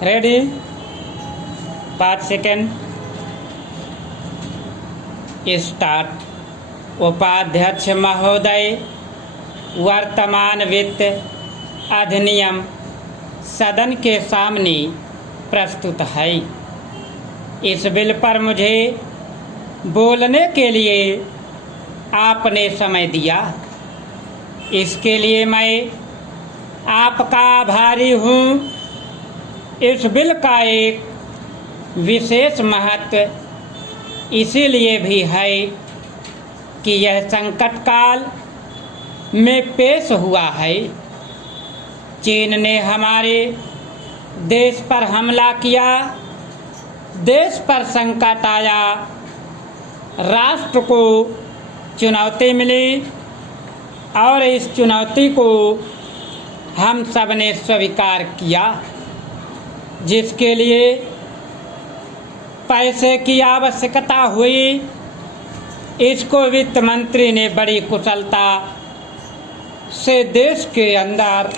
Ready 5 second start. उपाध्यक्ष महोदय, वर्तमान वित्त अधिनियम सदन के सामने प्रस्तुत है। इस बिल पर मुझे बोलने के लिए आपने समय दिया, इसके लिए मैं आपका आभारी हूँ। इस बिल का एक विशेष महत्व इसीलिए भी है कि यह संकट काल में पेश हुआ है। चीन ने हमारे देश पर हमला किया, देश पर संकट आया, राष्ट्र को चुनौती मिली और इस चुनौती को हम सब ने स्वीकार किया, जिसके लिए पैसे की आवश्यकता हुई। इसको वित्त मंत्री ने बड़ी कुशलता से देश के अंदर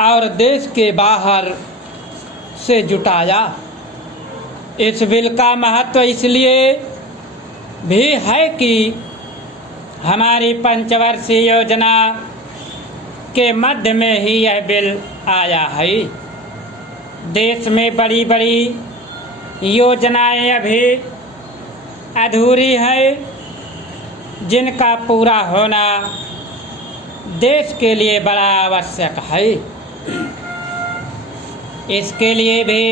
और देश के बाहर से जुटाया। इस बिल का महत्व इसलिए भी है कि हमारी पंचवर्षीय योजना के मध्य में ही यह बिल आया है। देश में बड़ी बड़ी योजनाएं अभी अधूरी हैं, जिनका पूरा होना देश के लिए बड़ा आवश्यक है। इसके लिए भी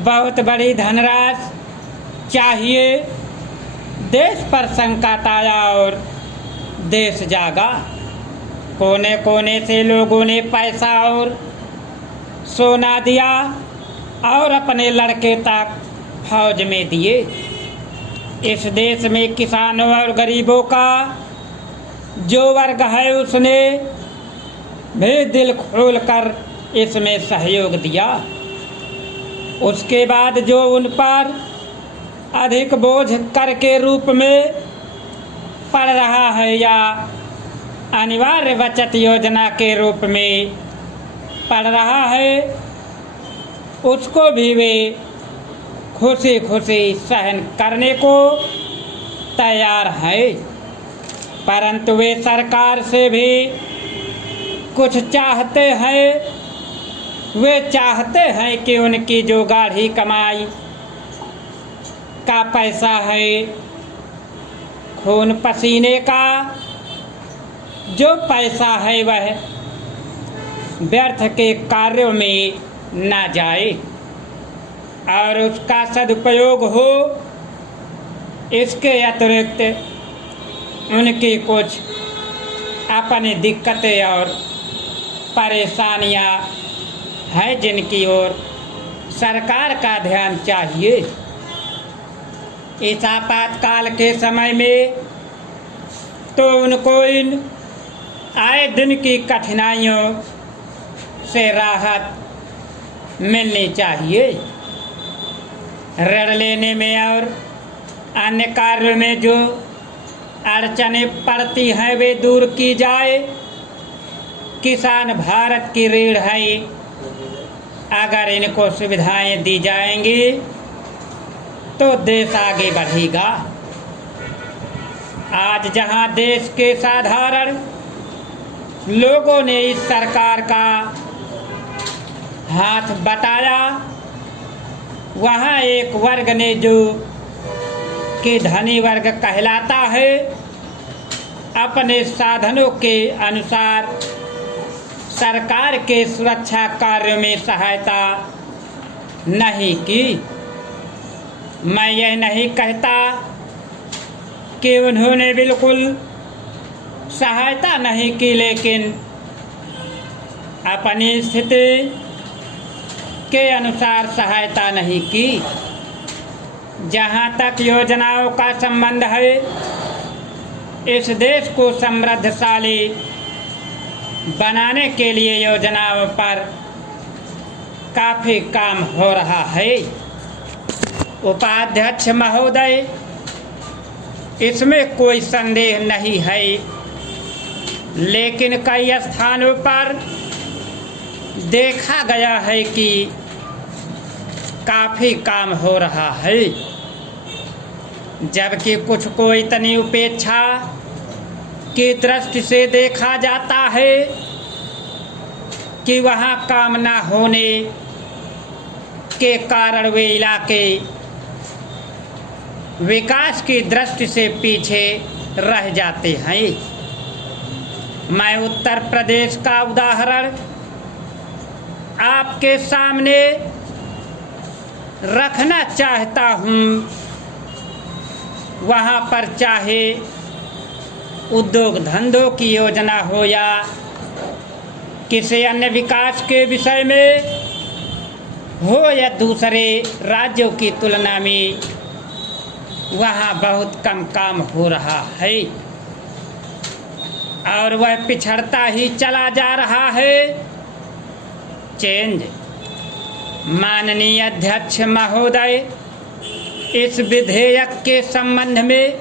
बहुत बड़ी धनराशि चाहिए। देश पर संकट आया और देश जागा। कोने कोने से लोगों ने पैसा और सोना दिया और अपने लड़के तक फौज में दिए। इस देश में किसानों और गरीबों का जो वर्ग है उसने भी दिल खोल कर इसमें सहयोग दिया। उसके बाद जो उन पर अधिक बोझ कर के रूप में पड़ रहा है या अनिवार्य बचत योजना के रूप में पड़ रहा है, उसको भी वे खुशी खुशी सहन करने को तैयार है। परंतु वे सरकार से भी कुछ चाहते हैं। वे चाहते हैं कि उनकी जो गाढ़ी कमाई का पैसा है, खून पसीने का जो पैसा है, वह व्यर्थ के कार्यों में न जाए और उसका सदुपयोग हो। इसके अतिरिक्त उनकी कुछ अपनी दिक्कतें और परेशानियां हैं, जिनकी ओर सरकार का ध्यान चाहिए। इस आपातकाल के समय में तो उनको इन आए दिन की कठिनाइयों से राहत मिलनी चाहिए। ऋण लेने में और अन्य कार्यों में जो अड़चनें पड़ती हैं वे दूर की जाए। किसान भारत की रीढ़ है, अगर इनको सुविधाएं दी जाएंगी तो देश आगे बढ़ेगा। आज जहां देश के साधारण लोगों ने इस सरकार का हाथ बटाया, वहाँ एक वर्ग ने जो कि धनी वर्ग कहलाता है, अपने साधनों के अनुसार सरकार के सुरक्षा कार्यों में सहायता नहीं की। मैं यह नहीं कहता कि उन्होंने बिल्कुल सहायता नहीं की, लेकिन अपनी स्थिति के अनुसार सहायता नहीं की। जहाँ तक योजनाओं का संबंध है, इस देश को समृद्धशाली बनाने के लिए योजनाओं पर काफ़ी काम हो रहा है। उपाध्यक्ष महोदय, इसमें कोई संदेह नहीं है, लेकिन कई स्थानों पर देखा गया है कि काफ़ी काम हो रहा है, जबकि कुछ को इतनी उपेक्षा की दृष्टि से देखा जाता है कि वहाँ काम न होने के कारण वे इलाके विकास की दृष्टि से पीछे रह जाते हैं। मैं उत्तर प्रदेश का उदाहरण आपके सामने रखना चाहता हूँ। वहाँ पर चाहे उद्योग धंधों की योजना हो या किसी अन्य विकास के विषय में हो या दूसरे राज्यों की तुलना में वहाँ बहुत कम काम हो रहा है और वह पिछड़ता ही चला जा रहा है। चेंज माननीय अध्यक्ष महोदय, इस विधेयक के संबंध में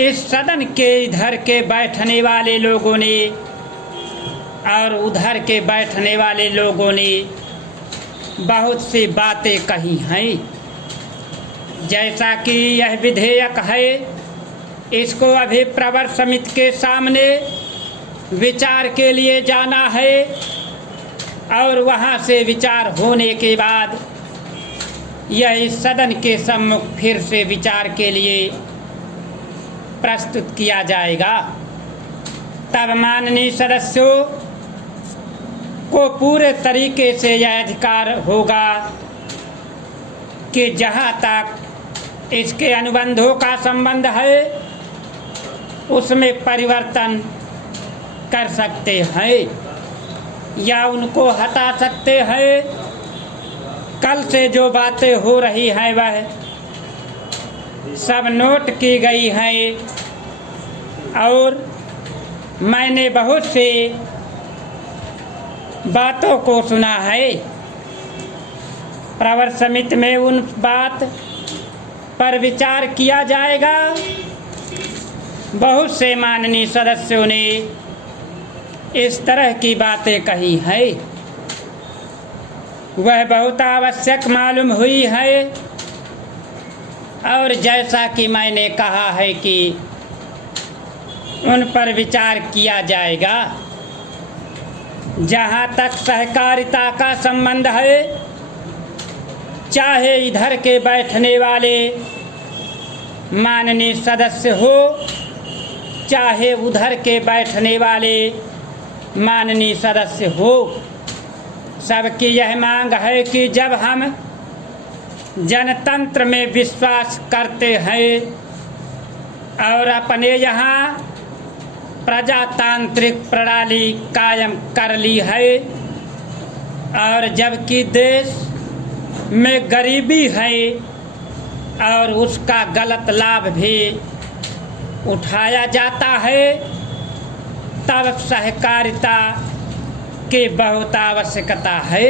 इस सदन के इधर के बैठने वाले लोगों ने और उधर के बैठने वाले लोगों ने बहुत सी बातें कही हैं। जैसा कि यह विधेयक है, इसको अभी प्रवर समिति के सामने विचार के लिए जाना है और वहाँ से विचार होने के बाद यह इस सदन के सम्मुख फिर से विचार के लिए प्रस्तुत किया जाएगा। तब माननीय सदस्यों को पूरे तरीके से यह अधिकार होगा कि जहाँ तक इसके अनुबंधों का संबंध है उसमें परिवर्तन कर सकते हैं या उनको हटा सकते हैं। कल से जो बातें हो रही हैं वह सब नोट की गई हैं और मैंने बहुत से बातों को सुना है। प्रवर समिति में उन बात पर विचार किया जाएगा। बहुत से माननीय सदस्यों ने इस तरह की बातें कही है, वह बहुत आवश्यक मालूम हुई है और जैसा कि मैंने कहा है कि उन पर विचार किया जाएगा। जहाँ तक सहकारिता का संबंध है, चाहे इधर के बैठने वाले माननीय सदस्य हो चाहे उधर के बैठने वाले माननीय सदस्य हो, सबकी यह मांग है कि जब हम जनतंत्र में विश्वास करते हैं और अपने यहाँ प्रजातांत्रिक प्रणाली कायम कर ली है और जबकि देश में गरीबी है और उसका गलत लाभ भी उठाया जाता है, तब सहकारिता की बहुत आवश्यकता है।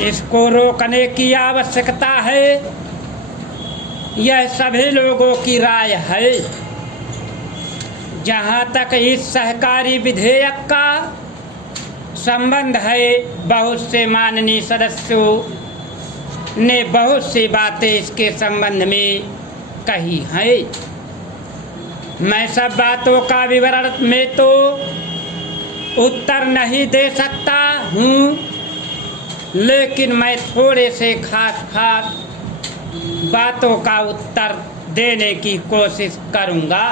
इसको रोकने की आवश्यकता है, यह सभी लोगों की राय है। जहाँ तक इस सहकारी विधेयक का संबंध है, बहुत से माननीय सदस्यों ने बहुत सी बातें इसके संबंध में कही हैं। मैं सब बातों का विवरण में तो उत्तर नहीं दे सकता हूँ, लेकिन मैं थोड़े से खास बातों का उत्तर देने की कोशिश करूँगा।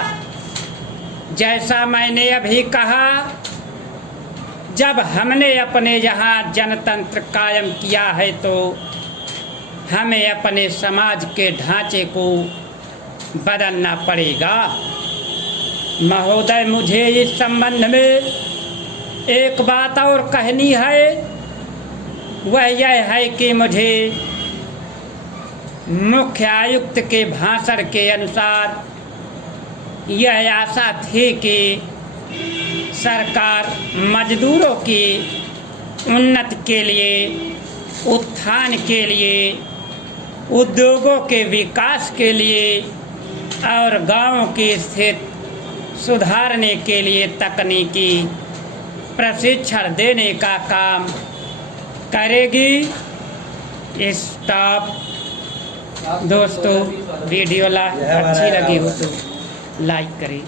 जैसा मैंने अभी कहा, जब हमने अपने यहाँ जनतंत्र कायम किया है तो हमें अपने समाज के ढांचे को बदलना पड़ेगा। महोदय, मुझे इस संबंध में एक बात और कहनी है, वह यह है कि मुझे मुख्य आयुक्त के भाषण के अनुसार यह आशा थी कि सरकार मजदूरों की उन्नति के लिए, उत्थान के लिए, उद्योगों के विकास के लिए और गांवों की स्थिति सुधारने के लिए तकनीकी प्रशिक्षण देने का काम करेगी। स्टॉप। दोस्तों वीडियो अच्छी लगी हो तो लाइक करें।